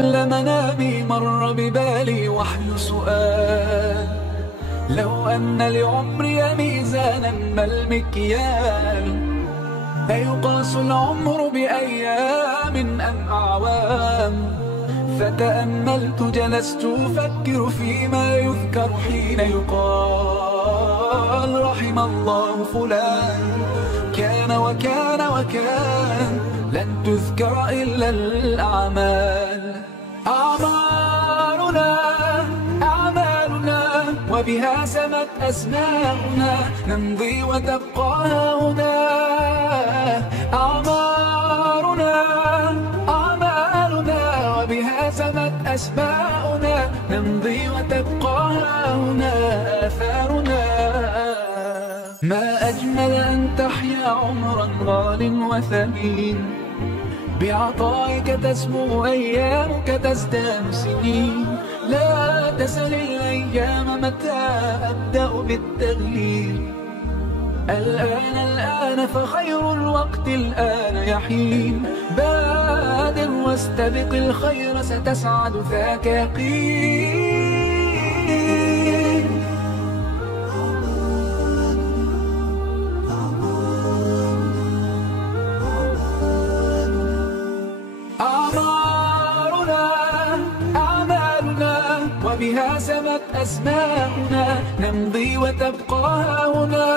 كل منامي مر ببالي وحي سؤال: لو أن لعمري ميزانا ما المكيال؟ أيقاس العمر بأيام أم أعوام؟ فتأملت جلست أفكر فيما يذكر حين يقال: رحم الله فلان كان وكان وكان. لن تذكر إلا الأعمال. أعمالنا وبها سمت أسماؤنا، نمضي وتبقى هنا. أعمالنا وبها سمت أسماؤنا، نمضي وتبقى هنا آثارنا. ما أجمل أن تحيا عمرا غال وثمين، بعطائك تسمو أيامك تزداد سنين. لا تسل الأيام متى أبدأ بالتغيير، الآن فخير الوقت الآن يحين. بادر واستبق الخير ستسعد ذاك يقين. أعمالنا وبها سمت أسماؤنا، نمضي وتبقى هنا.